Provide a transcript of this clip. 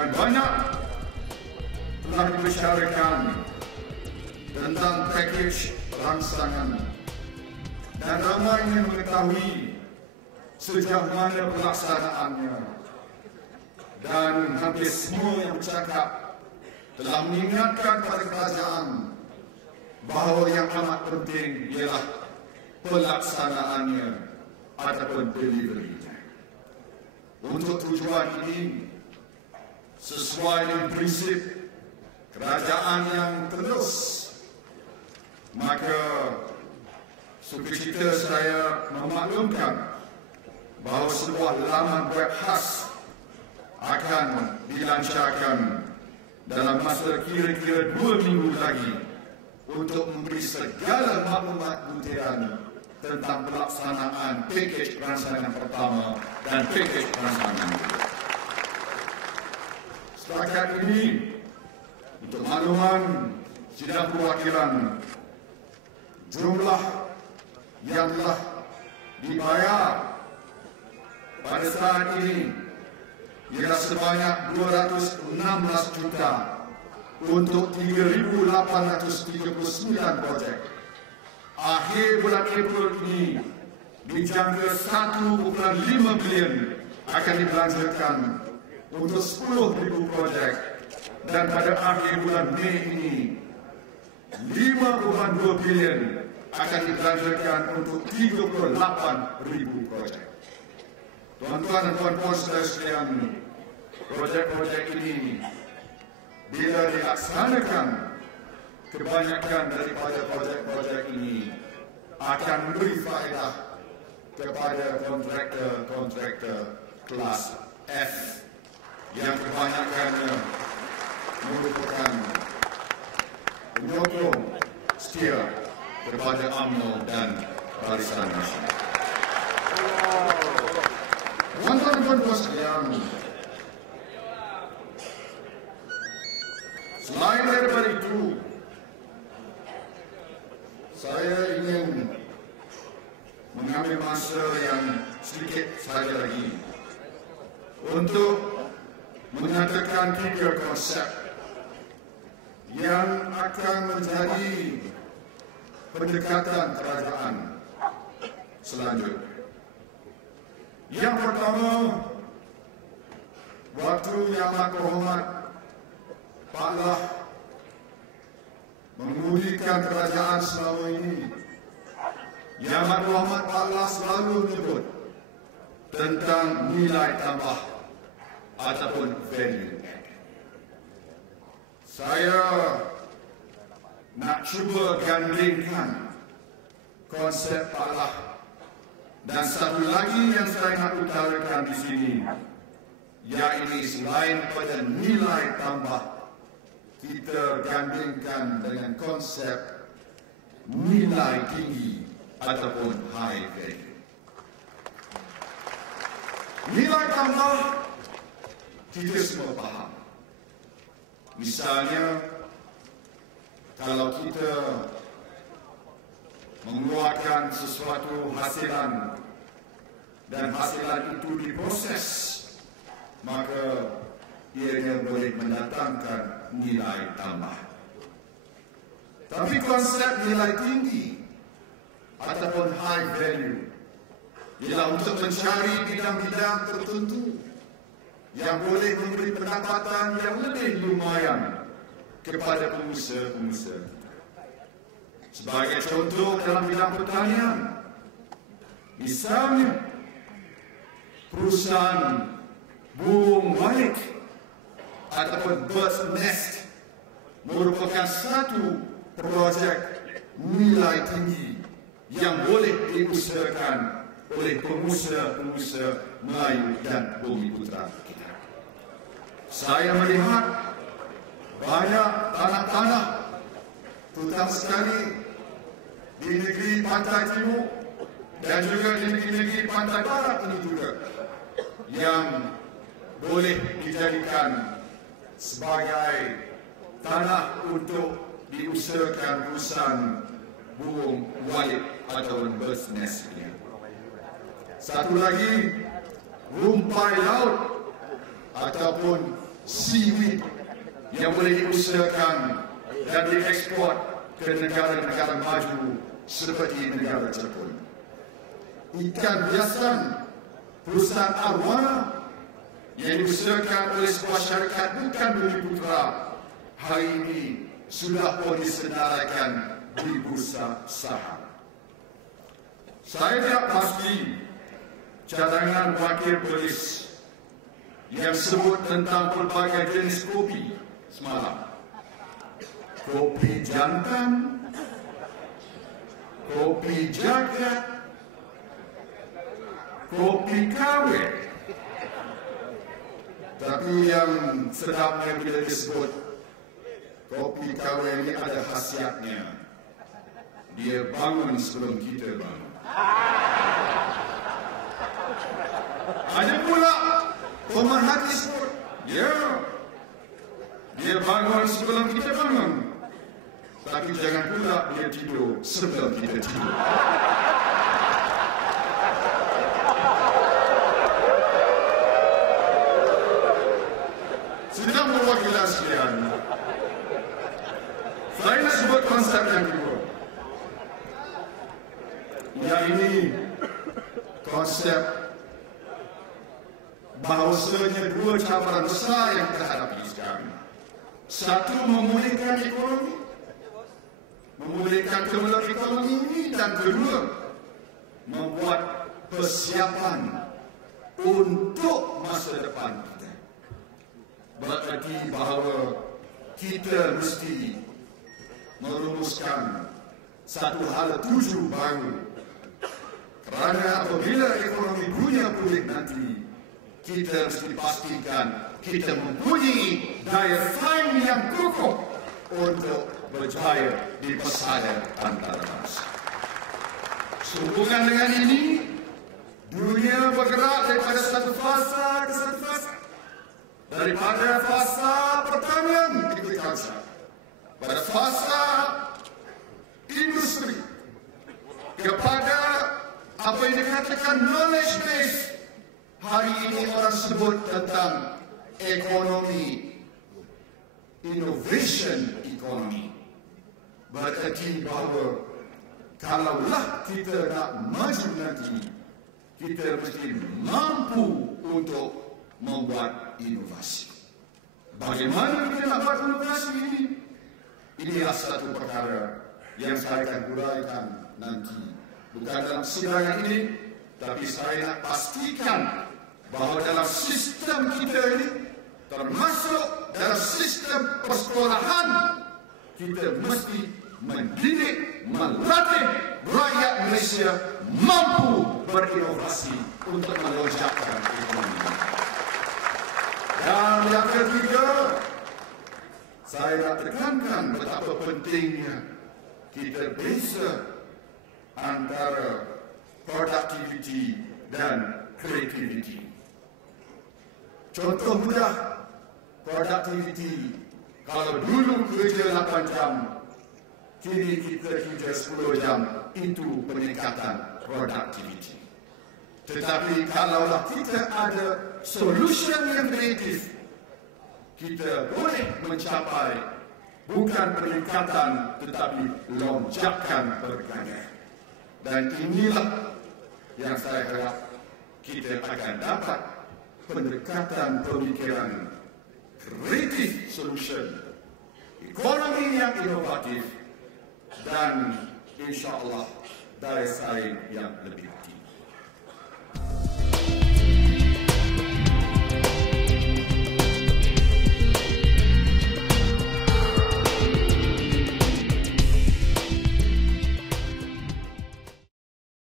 Banyak telah dibicarakan tentang pakej rangsangan dan ramai ingin mengetahui sejauh mana pelaksanaannya. Dan hampir semua yang bercakap telah mengingatkan kepada kerajaan bahawa yang amat penting ialah pelaksanaannya ataupun delivery. Untuk tujuan ini, sesuai dengan prinsip kerajaan yang terus, maka sukacita saya memaklumkan bahawa sebuah laman web khas akan dilancarkan dalam masa kira-kira dua minggu lagi untuk memberi segala maklumat butiran tentang pelaksanaan pakej rangsangan pertama dan pakej rangsangan Setakat ini, untuk makluman sidang perwakilan, jumlah yang telah dibayar pada saat ini ialah sebanyak 216 juta untuk 3,839 projek. Akhir bulan April ini dijangka 1.5 bilion akan dibelanjakan untuk 10,000 projek dan pada akhir bulan Mei ini 5.2 bilion akan dibelanjakan untuk 38,000 projek. Tuan-tuan dan puan-puan sekalian, projek-projek ini bila dilaksanakan, kebanyakan daripada projek-projek ini akan memberi faedah kepada kontraktor-kontraktor kelas F yang kebanyakannya merupakan penyokong setia kepada UMNO dan Barisan Nasional. Tuan-tuan dan puan-puan sekalian, selain daripada itu, saya ingin mengambil masa yang sedikit saja lagi untuk menyatakan tiga konsep yang akan menjadi pendekatan kerajaan selanjutnya. Yang pertama, waktu yang amat berhormat Pak Lah mengudikan kerajaan selama ini. Yang amat berhormat Pak Lah selalu menyebut tentang nilai tambah ataupun value. Saya nak cuba gandingkan konsep Pak Lah dan satu lagi yang saya nak utarakan di sini, iaitu selain pada nilai tambah, kita gandingkan dengan konsep nilai tinggi ataupun high value. Nilai tambah, kita semua faham. Misalnya, kalau kita mengeluarkan sesuatu hasilan dan hasilan itu diproses maka ianya boleh mendatangkan nilai tambah tapi konsep nilai tinggi ataupun high value ialah untuk mencari bidang-bidang tertentu yang boleh memberi pendapatan yang lebih lumayan kepada pengusaha-pengusaha. Sebagai contoh dalam bidang pertanian, misalnya perusahaan burung walik ataupun bird's nest merupakan satu projek nilai tinggi yang boleh diusahakan oleh pengusaha-pengusaha Melayu dan Bumi Putra kita. Saya melihat banyak tanah-tanah terutama sekali di negeri pantai timur dan juga di negeri-negeri pantai barat ini juga yang boleh dijadikan sebagai tanah untuk diusahakan urusan burung walid atau ini. Satu lagi, ataupun seaweed yang boleh diusahakan dan diekspor ke negara-negara maju seperti negara Jepun. Ikan biasan perusahaan arwana yang diusahakan oleh sebuah syarikat bukan Bumi Putra hari ini sudah pun disenaraikan di bursa saham. Saya tidak pasti cadangan wakil polis yang sebut tentang pelbagai jenis kopi semalam. Kopi jantan, kopi jagat, kopi kawin. Tapi yang sedapnya bila disebut kopi kawin ini ada khasiatnya. Dia bangun sebelum kita bangun. Ada pula pemerhati sebut. Ya. Dia bangun sebelum kita bangun. Tapi jangan pula dia tidur sebelum kita tidur. Sedang perwakilan sekalian. Saya nak sebut konsep yang kedua. Yang ini konsep bahawasanya dua cabaran besar yang kita hadapi sekarang. Satu memulihkan ekonomi, memulihkan kembali ekonomi ini dan kedua membuat persiapan untuk masa depan kita. Berarti bahawa kita mesti merumuskan satu hal tuju baru kerana apabila ekonomi dunia pulih nanti kita mesti pastikan kita mempunyai daya saing yang kukuh untuk berjaya di pasaran antarabangsa. Sehubungan dengan ini, dunia bergerak daripada satu fasa ke satu fasa. Daripada fasa pertanian agrikultur pada fasa industri kepada apa yang dikatakan knowledge base hari ini orang sebut tentang ekonomi. Innovation economy. Berarti bahawa kalaulah kita nak maju nanti kita mesti mampu untuk membuat inovasi. Bagaimana kita nak buat inovasi ini? Inilah satu perkara yang saya akan uraikan nanti. Bukan dalam sidangan ini tapi saya nak pastikan bahawa dalam sistem kita ini termasuk dalam sistem persekolahan kita mesti mendidik, melatih rakyat Malaysia mampu berinovasi untuk melonjakkan ekonomi. Dan yang ketiga, saya nak tekankan betapa pentingnya kita bisa antara productivity dan creativity. Contoh mudah, productivity. Kalau dulu kerja 8 jam, kini kita kerja 10 jam, itu peningkatan productivity. Tetapi kalaulah kita ada solution yang kreatif, kita boleh mencapai bukan peningkatan tetapi lonjakan bergaya. Dan inilah yang saya harap kita akan dapat pendekatan pemikiran creative solution, ekonomi yang inovatif dan insya Allah daya saing yang lebih tinggi.